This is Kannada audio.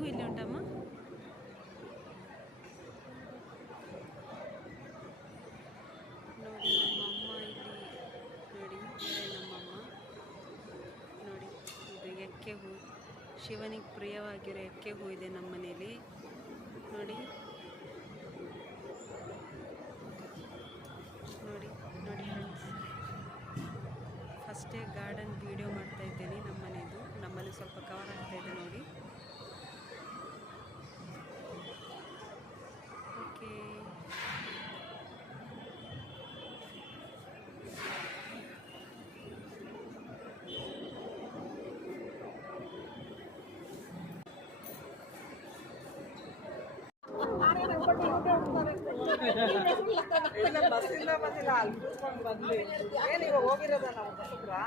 ಹೂ ಇಲ್ಲಿ ಉಂಟಮ್ಮ? ನೋಡಿ ನಮ್ಮಮ್ಮ ಇಲ್ಲಿ ನೋಡಿ, ನಮ್ಮಮ್ಮ ನೋಡಿ, ಇದು ಎಕ್ಕೆ ಹೂ, ಶಿವನಿಗೆ ಪ್ರಿಯವಾಗಿರೋ ಎಕ್ಕೆ ಹೂ ಇದೆ ನಮ್ಮ ಮನೇಲಿ ನೋಡಿ. ನೋಡಿ ನೋಡಿ ಫ್ರೆಂಡ್ಸ್, ಫಸ್ಟೇ ಗಾರ್ಡನ್ ವಿಡಿಯೋ ಮಾಡ್ತಾ ಇದ್ದೇನೆ. ನಮ್ಮನೆ ಸ್ವಲ್ಪ ಕವರ್ ಆಗ್ತಾ ಇದೆ ನೋಡಿ. ಓಕೆ, ಬಸ್ಸಿಂದ ಬಂದಿಲ್ಲ, ಅಲ್ಲಿ ಕೂತ್ಕೊಂಡು ಬಂದ್ವಿ. ಏನು ಇವಾಗ ಹೋಗಿರೋದ ನಾವು ಬಸ್ಸಿಗೆ?